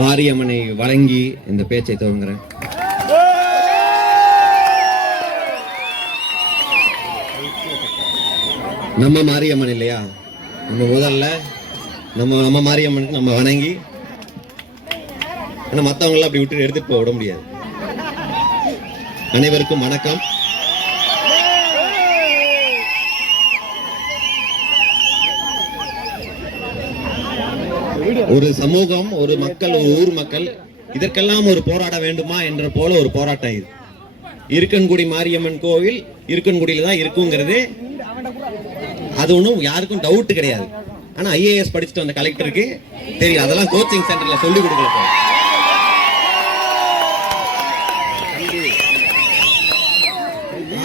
மாரியம்மனை வழங்கி இந்த பேச்சை துவங்குறேன். நம்ம மாரியம்மன் இல்லையா, நம்ம முதல்ல நம்ம மாரியம்மனுக்கு நம்ம வணங்கி, ஆனா மற்றவங்க எல்லாம் அப்படி விட்டு எடுத்துட்டு போக விட முடியாது. அனைவருக்கும் வணக்கம். ஒரு சமூகம், ஒரு மக்கள், ஒரு ஊர் மக்கள் இதற்கெல்லாம் ஒரு போராட வேண்டுமா என்ற போல ஒரு போராட்டம் இது. இருக்கன்குடி மாரியம்மன் கோவில் இருக்கன்குடியில தான் இருக்குங்கிறது அது ஒன்றும் யாருக்கும் டவுட் கிடையாது. ஆனா ஐஏஎஸ் படிச்சுட்டு வந்த கலெக்டருக்கு தெரியும், அதெல்லாம் கோச்சிங் சென்டர்ல சொல்லி கொடுக்கல.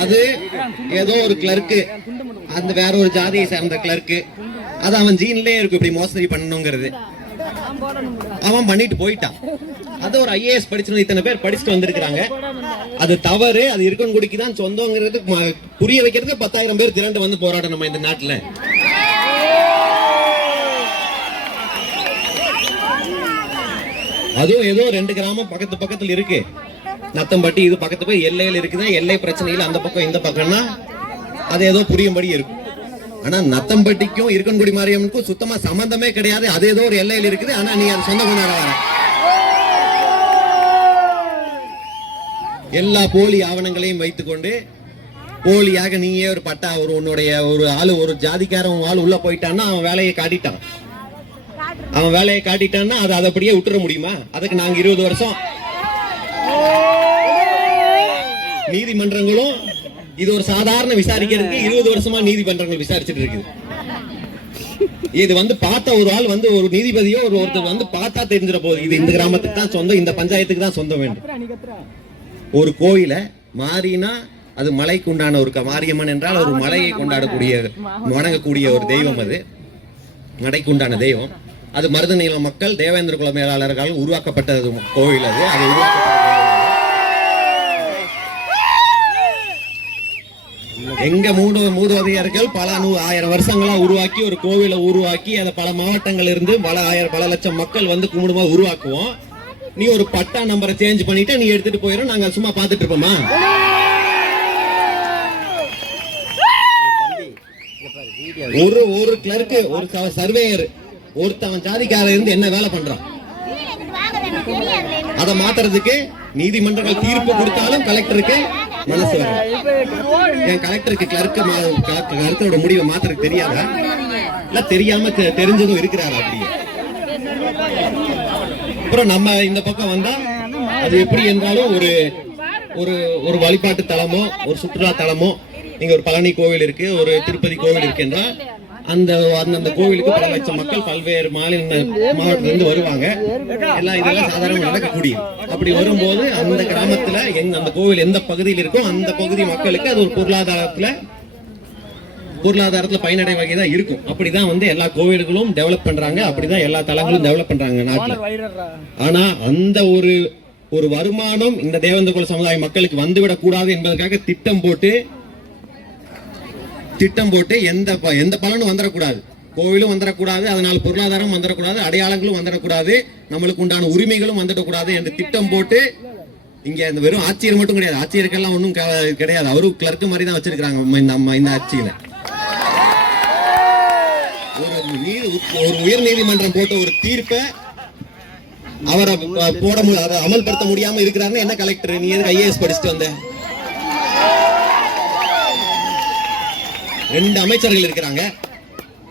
அது ஏதோ ஒரு கிளர்க்கு, அந்த வேற ஒரு ஜாதியை சேர்ந்த கிளர்க்கு, அது அவன் ஜீன்லயே இருக்கு இப்படி மோசடி பண்ணணுங்கிறது. அவன் பண்ணிட்டு போயிட்டான். அது ஒரு ஐஏஎஸ் படிச்சு இத்தனை பேர் படிச்சுட்டு வந்திருக்காங்க. அது தவறு, அது இருக்கன்குடிக்கு தான் சொந்தங்கிறது புரிய வைக்கிறது 10,000 பேர் திரண்டு வந்து போராடணும் இந்த நாட்டுல. அதுவும் ஏதோ 2 கிராமம் பக்கத்துல இருக்கு. நத்தம்பட்டி இது பக்கத்து போய் எல்லையில் இருக்குதா, எல்லை பிரச்சனையில் அந்த பக்கம் இந்த பக்கம்னா அது ஏதோ புரியும்படி இருக்கும். ஆனா நத்தம்பட்டிக்கும் இருக்கன்குடி மாரியம்மனுக்கும் சுத்தமா சம்பந்தமே கிடையாது. அது ஏதோ ஒரு எல்லையில் இருக்குது. ஆனா நீ அது சொந்த கொண்டாட வர எல்லா போலி ஆவணங்களையும் வைத்துக்கொண்டு போலியாக நீயே ஒரு பட்டா உன்னுடைய ஒரு ஆளு, ஒரு ஜாதிக்காரன் ஆள் உள்ள போயிட்டான்னா அவன் வேலையை காட்டிட்டான். அவன் வேலையை காட்டிட்டான்னா அதை அப்படியே விட்டுற முடியுமா? அதுக்கு நாங்க 20 வருஷம் நீதிமன்றங்களும் இது ஒரு சாதாரண விசாரிக்கிறதுக்கு 20 வருஷமா நீதிமன்றங்கள் விசாரிச்சுட்டு இருக்குது. இது வந்து பார்த்த ஒரு ஆள் வந்து ஒரு நீதிபதியோ ஒருத்தர் வந்து பார்த்தா தெரிஞ்சிட போகுது இது இந்த கிராமத்துக்கு தான் சொந்தம், இந்த பஞ்சாயத்துக்கு தான் சொந்தம் வேண்டும். ஒரு கோயில மாறினா அது மலைக்கு உண்டான ஒரு மாரியம்மன் என்றால் ஒரு மலையை கொண்டாடக்கூடிய வணங்கக்கூடிய ஒரு தெய்வம். அது மலைக்கு உண்டான தெய்வம். அது மருதநீள மக்கள் தேவேந்திர குல மேலாளர்கள் உருவாக்கப்பட்ட கோவில். அது எங்க மூதுவதையர்கள் பல 1000 வருஷங்களா உருவாக்கி ஒரு கோவிலை உருவாக்கி அதை பல மாவட்டங்கள் இருந்து பல லட்சம் மக்கள் வந்து கும்பிடுமா உருவாக்குவோம். நீ ஒரு பட்டா நம்பரை சேஞ்ச் பண்ணிட்டு நீ எடுத்துட்டு போயிடும், நாங்க சும்மா பாத்துட்டு இருப்போமா? ஒரு கிளர்க்கு, ஒரு சர்வேயர், ஒருத்தவன் ஜாதிக்காரர் இருந்து என்ன வேலை பண்றான்? அதை மாத்துறதுக்கு நீதிமன்றங்கள் தீர்ப்பு கொடுத்தாலும் கலெக்டருக்கு மனசு வரும். என் கலெக்டருக்கு கிளர்க்கோட முடிவை மாத்துறதுக்கு தெரியாதா? இல்ல தெரியாம தெரிஞ்சதும் இருக்கிறாரா? அப்படியே அப்புறம் நம்ம இந்த பக்கம் வந்தா அது எப்படி என்றாலும் ஒரு வழிபாட்டு தலமோ ஒரு சுற்றுலா தலமோ, இங்க ஒரு பழனி கோவில் இருக்கு, ஒரு திருப்பதி கோவில் இருக்குன்னா அந்த கோவிலுக்கு பல லட்சம் மக்கள் பல்வேறு மாவட்டத்திலிருந்து வருவாங்க. எல்லாம் இதெல்லாம் சாதாரண நடக்கக்கூடிய. அப்படி வரும்போது அந்த கிராமத்துல அந்த கோவில் எந்த பகுதியில் இருக்கோ அந்த பகுதி மக்களுக்கு அது ஒரு பொருளாதாரத்துல பயனடை வகைதான் இருக்கும். அப்படிதான் வந்து எல்லா கோவில்களும் டெவலப் பண்றாங்க. அப்படிதான் எல்லா தலங்களும் டெவலப் பண்றாங்க நாட்டுல. ஆனா அந்த ஒரு வருமானம் இந்த தேவேந்திர குல சமுதாய மக்களுக்கு வந்துவிடக் கூடாது என்பதற்காக திட்டம் போட்டு எந்த பலனும் வந்துடக்கூடாது, கோவிலும் வந்துடக்கூடாது, அதனால பொருளாதாரம் வந்துடக்கூடாது, அடையாளங்களும் வந்துடக்கூடாது, நம்மளுக்கு உண்டான உரிமைகளும் வந்துடக்கூடாது என்று திட்டம் போட்டு இங்க இந்த வெறும் ஆட்சியர் மட்டும் கிடையாது, ஆட்சியருக்கெல்லாம் ஒன்றும் கிடையாது, அவரும் கிளர்க்கு மாதிரி தான் வச்சிருக்காங்க இந்த ஆட்சியில. ஒரு உயர் நீதிமன்றம் போட்ட ஒரு தீர்ப்பை அவரை அமல்படுத்த முடியாம இருக்கிறாருன்னு என்ன கலெக்டர், நீ எதுக்கு ஐஏஎஸ் படிச்சுட்டு வந்த? 2 அமைச்சர்கள் இருக்கிறாங்க,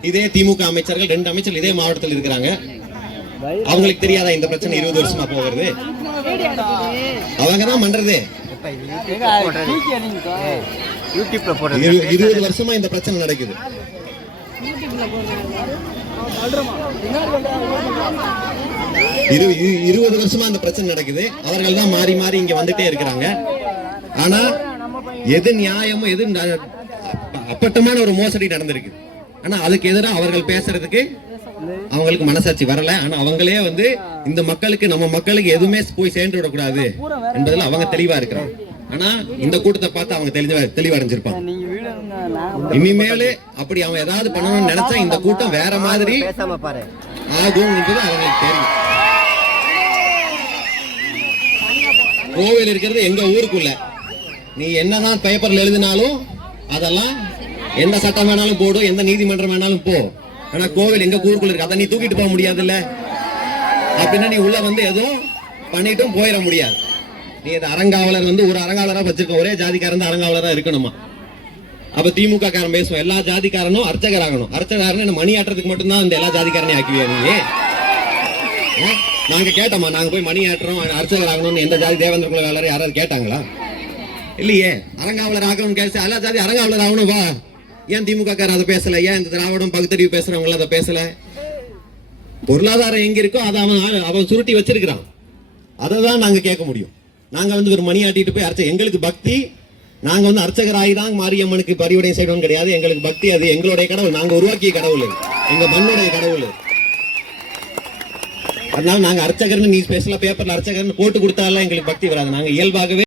இதே திமுக அமைச்சர்கள் 2 அமைச்சர்கள் இதே மாவட்டத்தில் இருக்கிறாங்க. அவங்களுக்கு தெரியாதா இந்த பிரச்சனை 20 வருஷமா போகிறது? அவங்க தான் பண்றது. 20 வருஷமா இந்த பிரச்சனை நடக்குது. 20 வருஷமா இந்த பிரச்சனை நடக்குது. அவர்கள் தான் மாறி மாறி இங்க வந்துட்டே இருக்கிறாங்க. ஆனா எது நியாயமோ எது அப்பட்டமான ஒரு மோசடி நடந்திருக்கு. ஆனா அதுக்கு எதிராக அவர்கள் பேசுறதுக்கு அவங்களுக்கு மனசாட்சி வரல. ஆனா அவங்களே வந்து இந்த மக்களுக்கு, நம்ம மக்களுக்கு எதுவுமே போய் சேர்ந்து விடக்கூடாது என்பதில் அவங்க தெளிவா இருக்கிறாங்க. ஆனா இந்த கூட்டத்தை பார்த்து அவங்க தெளிவா அடைஞ்சிருப்பாங்க. இனிமேலு அப்படி அவன் ஏதாவது பண்ணணும்னு நினைச்சா இந்த கூட்டம் வேற மாதிரி ஆகும் என்பது அவங்களுக்கு தெரியும். கோவில் இருக்கிறது எங்க ஊருக்குள்ள. நீ என்னதான் பேப்பர்ல எழுதினாலும் அதெல்லாம் எந்த சட்டம் வேணாலும் போடும், எந்த நீதிமன்றம் வேணாலும் போ. ஆனா கோவில் எங்க ஊருக்குள்ள இருக்கு, அதை நீ தூக்கிட்டு போக முடியாதுல்ல. அப்படின்னா நீ உள்ள வந்து எதுவும் பண்ணிட்டும் போயிட முடியாது. நீ அரங்காவலர் வந்து ஒரு அரங்காவலரா வச்சிருக்க, ஒரே ஜாதிக்காரன் தான் அரங்காவலரா இருக்கணுமா? அப்ப திமுக காரன் பேசுவோம் எல்லா ஜாதிக்காரனும் அர்ச்சகர் ஆகணும். அர்ச்சகர்னு மணி ஆட்டுறதுக்கு மட்டும்தான் இந்த எல்லா ஜாதிக்காரனையும் ஆக்குவியா நீ? நாங்க கேட்டோமா, நாங்க போய் மணி ஆட்டுறோம் அர்ச்சகர் ஆகணும்னு எந்த ஜாதி தேவேந்திர குல வேலரை யாராவது கேட்டாங்களா? இல்லையே. அரங்காவலர் ஆகணும்னு கேட்டு எல்லா ஜாதி அரங்காவலர் ஆகணும் வா. ஏன் திமுக காரன் அதை பேசல? ஏன் இந்த திராவிடம் பகுத்தறிவு பேசுறவங்க அதை பேசல? பொருளாதாரம் எங்க இருக்கோ அதை அவன் சுருட்டி வச்சிருக்கிறான். அதை தான் நாங்க கேட்க முடியும். நாங்க வந்து ஒரு மணி ஆட்டிட்டு போய் அர்ச்சகர், எங்களுக்கு பக்தி, நாங்க வந்து அர்ச்சகராகி தான் மாரியம்மனுக்கு பரிவுடை செய்யணும் கிடையாது. எங்களுக்கு பக்தி அது எங்களுடைய கடவுள், நாங்க உருவாக்கிய கடவுள், எங்க மண்ணுடைய கடவுள். அதனால நாங்க அர்ச்சகர்னு நீ ஸ்பெஷலா பேப்பர்ல அர்ச்சகர்னு போட்டு கொடுத்தாலும் எங்களுக்கு பக்தி வராது. நாங்க இயல்பாகவே